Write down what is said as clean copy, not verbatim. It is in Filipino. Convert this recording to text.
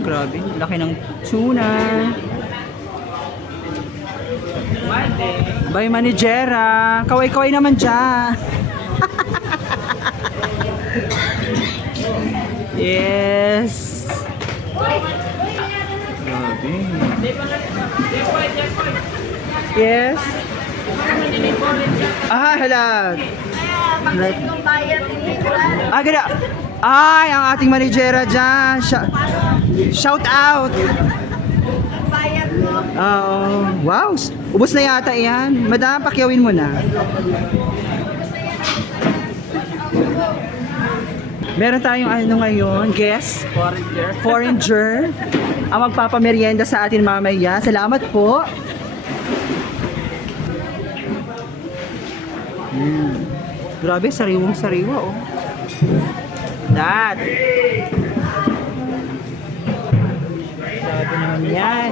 Grabe. Laki ng tuna. Bye, manijera. Kaway-kaway naman dyan. Yes. Grabe. Yes. Hala. Ganda. Ay, ang ating manijera dyan. Shout out. Wow. Ubus na yata yan. Madam, pakyawin mo na. Meron tayong ano ngayon, guest. Foreigner. Ang magpapamerienda sa atin mamaya. Salamat po. Grabe, sariwang-sariwa, oh. That. Grabe naman yan.